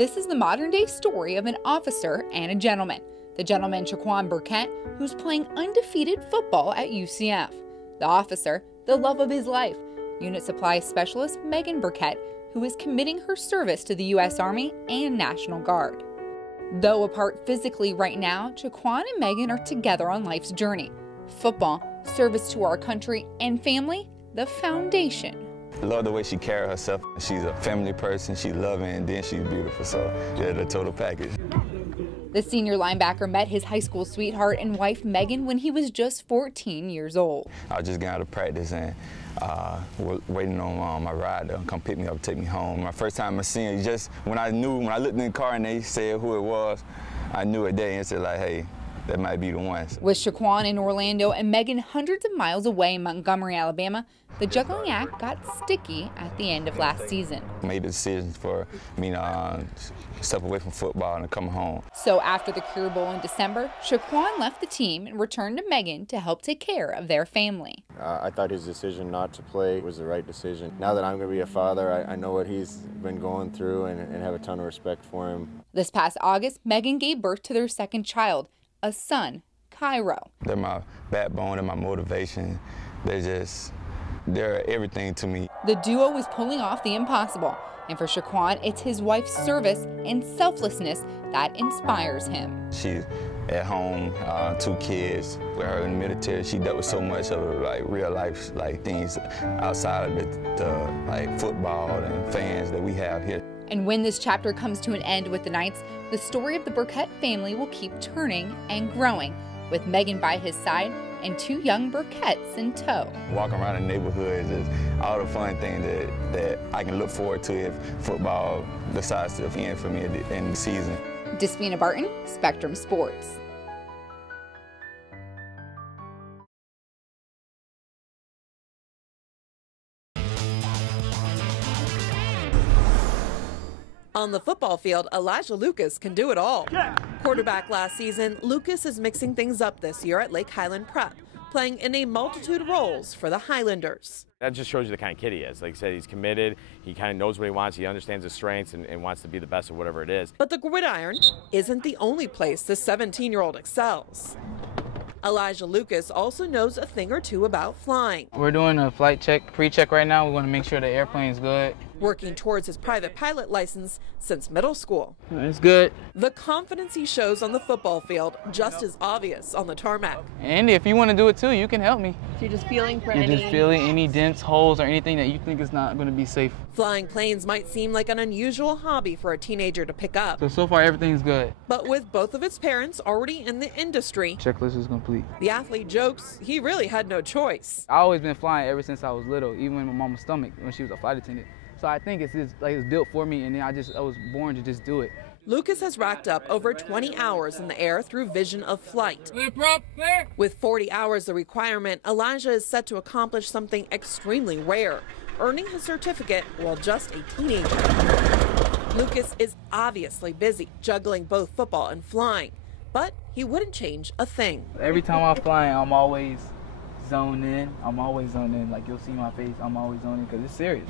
This is the modern-day story of an officer and a gentleman. The gentleman, Shaquan Burkett, who's playing undefeated football at UCF. The officer, the love of his life, Unit Supply Specialist Megan Burkett, who is committing her service to the U.S. Army and National Guard. Though apart physically right now, Shaquan and Megan are together on life's journey. Football, service to our country, and family, the foundation. I love the way she carries herself. She's a family person, she's loving, and then she's beautiful, so yeah, the total package. The senior linebacker met his high school sweetheart and wife Megan when he was just 14 years old. I was just getting out of practice and waiting on my ride to come pick me up, take me home. My first time I seen her, just when I looked in the car and they said who it was, I knew it there and said like, hey, that might be the ones. With Shaquan in Orlando and Megan hundreds of miles away in Montgomery, Alabama, the juggling act got sticky at the end of last season. Made the decision for me to step away from football and come home. So after the Career Bowl in December, Shaquan left the team and returned to Megan to help take care of their family. I thought his decision not to play was the right decision. Now that I'm going to be a father, I know what he's been going through and have a ton of respect for him. This past August, Megan gave birth to their second child, a son, Cairo. They're my backbone and my motivation. They're everything to me. The duo is pulling off the impossible. And for Shaquan, it's his wife's service and selflessness that inspires him. She's at home, 2 kids. With her in the military, she dealt with so much of like real life things outside of the football and fans that we have here. And when this chapter comes to an end with the Knights, the story of the Burkett family will keep turning and growing, with Megan by his side and 2 young Burketts in tow. Walking around the neighborhood is all the fun things that I can look forward to if football decides to end for me in the season. Despina Barton, Spectrum Sports. On the football field, Elijah Lucas can do it all. Quarterback last season, Lucas is mixing things up this year at Lake Highland Prep, playing in a multitude of roles for the Highlanders. That just shows you the kind of kid he is. Like I said, he's committed, he kind of knows what he wants, he understands his strengths and wants to be the best at whatever it is. But the gridiron isn't the only place this 17-year-old excels. Elijah Lucas also knows a thing or two about flying. We're doing a flight check, pre-check right now. We want to make sure the airplane's good. Working towards his private pilot license since middle school. It's good. The confidence he shows on the football field just as obvious on the tarmac. Andy, if you want to do it too, you can help me. So you're just feeling for any dents, holes, or anything that you think is not going to be safe. Flying planes might seem like an unusual hobby for a teenager to pick up. So far everything's good. But with both of his parents already in the industry, checklist is complete. The athlete jokes he really had no choice. I've always been flying ever since I was little, even in my mama's stomach when she was a flight attendant. So I think it's built for me, and then I was born to just do it. Lucas has racked up over 20 hours in the air through Vision of Flight. With 40 hours the requirement, Elijah is set to accomplish something extremely rare, earning his certificate while just a teenager. Lucas is obviously busy juggling both football and flying, but he wouldn't change a thing. Every time I'm flying, I'm always zoned in. Like you'll see my face, I'm always zoned in because it's serious.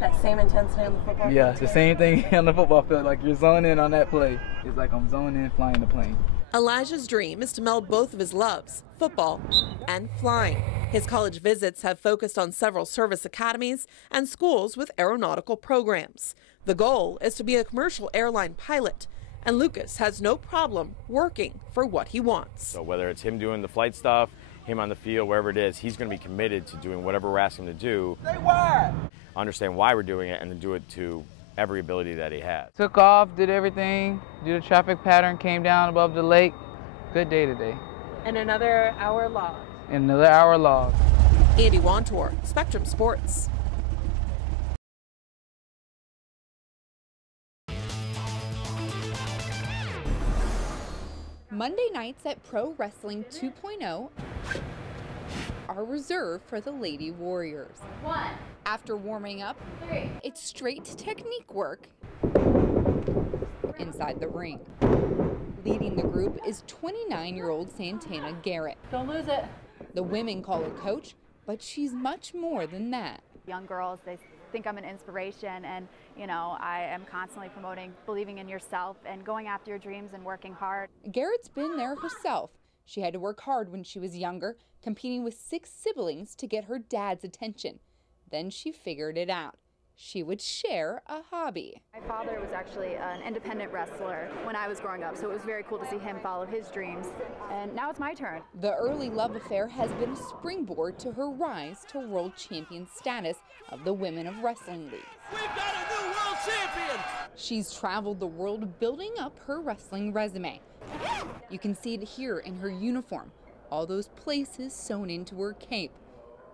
That same intensity on the football field? Yeah, the same thing on the football field. Like you're zoned in on that play. It's like I'm zoned in flying the plane. Elijah's dream is to meld both of his loves, football and flying. His college visits have focused on several service academies and schools with aeronautical programs. The goal is to be a commercial airline pilot, and Lucas has no problem working for what he wants. So whether it's him doing the flight stuff, him on the field, wherever it is, he's going to be committed to doing whatever we're asking him to do. Understand why we're doing it, and then do it to every ability that he has. Took off, did everything, did a traffic pattern, came down above the lake. Good day today. And another hour logged. Another hour logged. Andy Wantor, Spectrum Sports. Monday nights at Pro Wrestling 2.0 are reserved for the Lady Warriors. 1. After warming up, 3. It's straight technique work inside the ring. Leading the group is 29-year-old Santana Garrett. Don't lose it. The women call her coach, but she's much more than that. Young girls, they think I'm an inspiration, and you know, I am constantly promoting believing in yourself and going after your dreams and working hard. Garrett's been there herself. She had to work hard when she was younger, competing with 6 siblings to get her dad's attention. Then she figured it out. She would share a hobby. My father was actually an independent wrestler when I was growing up, so it was very cool to see him follow his dreams. And now it's my turn. The early love affair has been a springboard to her rise to world champion status of the Women of Wrestling League. We've got a new world champion! She's traveled the world building up her wrestling resume. You can see it here in her uniform, all those places sewn into her cape.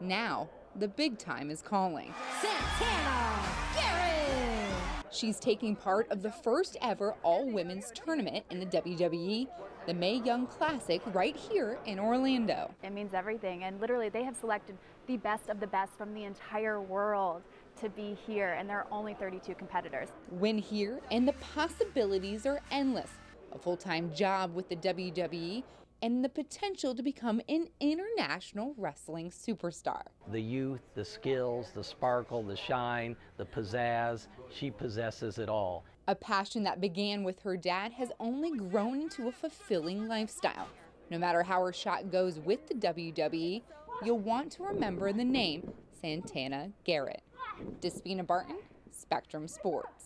Now, the big time is calling. Santana Garrett! She's taking part of the first ever all-women's tournament in the WWE, the Mae Young Classic, right here in Orlando. It means everything, and literally they have selected the best of the best from the entire world to be here, and there are only 32 competitors. Win here, and the possibilities are endless. A full-time job with the WWE, and the potential to become an international wrestling superstar. The youth, the skills, the sparkle, the shine, the pizzazz, she possesses it all. A passion that began with her dad has only grown into a fulfilling lifestyle. No matter how her shot goes with the WWE, you'll want to remember the name Santana Garrett. Despina Barton, Spectrum Sports.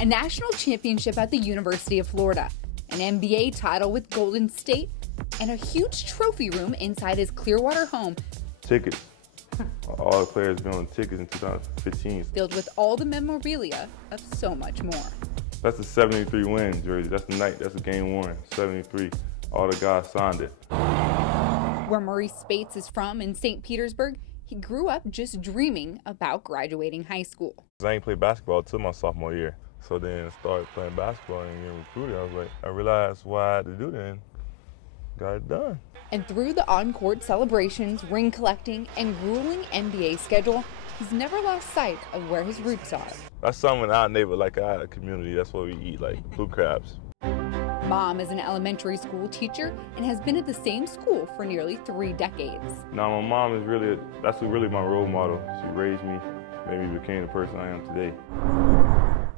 A national championship at the University of Florida, an NBA title with Golden State, and a huge trophy room inside his Clearwater home. Tickets. All the players been on tickets in 2015. Filled with all the memorabilia of so much more. That's a 73 win jersey. That's the night. That's a game 1, 73. All the guys signed it. Where Maurice Spates is from in St. Petersburg, he grew up just dreaming about graduating high school. I ain't played basketball until my sophomore year. So then I started playing basketball and getting recruited. I was like, I realized what I had to do then. Got it done. And through the on-court celebrations, ring collecting, and grueling NBA schedule, he's never lost sight of where his roots are. That's something our neighbor, like our community, that's what we eat, like blue crabs. Mom is an elementary school teacher and has been at the same school for nearly 3 decades. Now my mom is that's really my role model. She raised me, made me became the person I am today.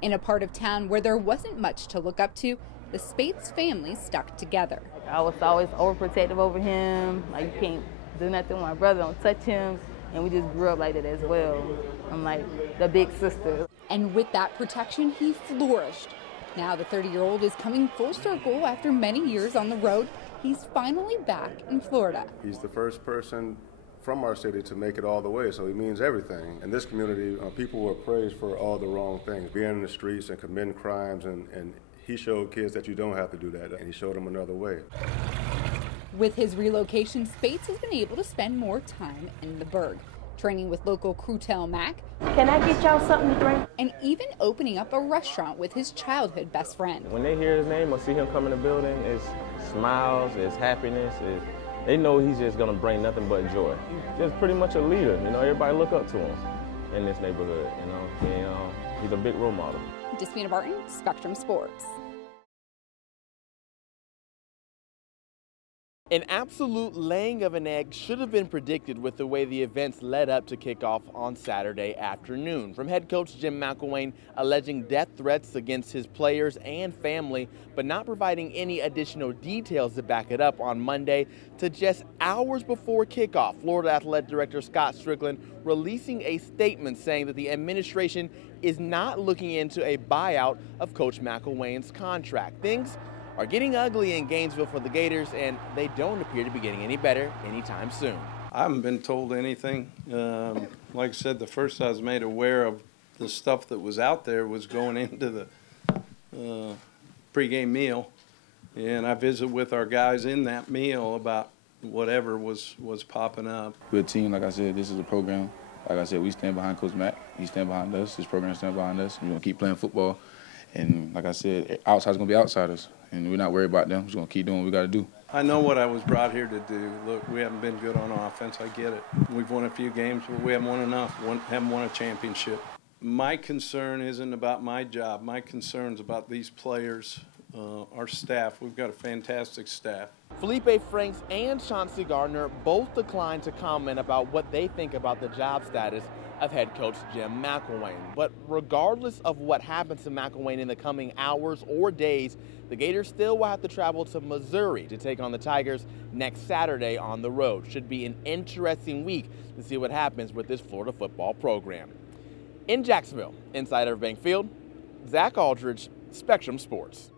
In a part of town where there wasn't much to look up to, the Spates family stuck together. I was always overprotective over him. Like, you can't do nothing with my brother, don't touch him. And we just grew up like that as well. I'm like the big sister. And with that protection, he flourished. Now the 30-year-old is coming full circle after many years on the road. He's finally back in Florida. He's the first person from our city to make it all the way, so he means everything. In this community, people were praised for all the wrong things, being in the streets and committing crimes, and he showed kids that you don't have to do that, and he showed them another way. With his relocation, Spates has been able to spend more time in the Berg, training with local Crutel Mac. Can I get y'all something to drink? And even opening up a restaurant with his childhood best friend. When they hear his name or see him come in the building, it's smiles, it's happiness, they know he's just gonna bring nothing but joy. Just pretty much a leader, everybody look up to him in this neighborhood, he's a big role model. Despina Barton, Spectrum Sports. An absolute laying of an egg should have been predicted with the way the events led up to kickoff on Saturday afternoon. From head coach Jim McElwain alleging death threats against his players and family, but not providing any additional details to back it up on Monday, to just hours before kickoff, Florida Athletic Director Scott Strickland releasing a statement saying that the administration is not looking into a buyout of Coach McElwain's contract. Things are getting ugly in Gainesville for the Gators, and they don't appear to be getting any better anytime soon. I haven't been told anything. Like I said, the first I was made aware of the stuff that was out there was going into the pregame meal, and I visit with our guys in that meal about whatever was popping up. We're a team, like I said, this is a program. Like I said, we stand behind Coach Mack. He stand behind us. This program stand behind us. We're going to keep playing football. And like I said, outsiders going to be outsiders. And we're not worried about them. We're just going to keep doing what we got to do. I know what I was brought here to do. Look, we haven't been good on offense. I get it. We've won a few games, but we haven't won enough. Haven't won a championship. My concern isn't about my job. My concern's about these players, our staff. We've got a fantastic staff. Felipe Franks and Chauncey Gardner both declined to comment about what they think about the job status of head coach Jim McElwain. But regardless of what happens to McElwain in the coming hours or days, the Gators still will have to travel to Missouri to take on the Tigers next Saturday on the road. Should be an interesting week to see what happens with this Florida football program. In Jacksonville, inside Everbank Field, Zach Aldridge, Spectrum Sports.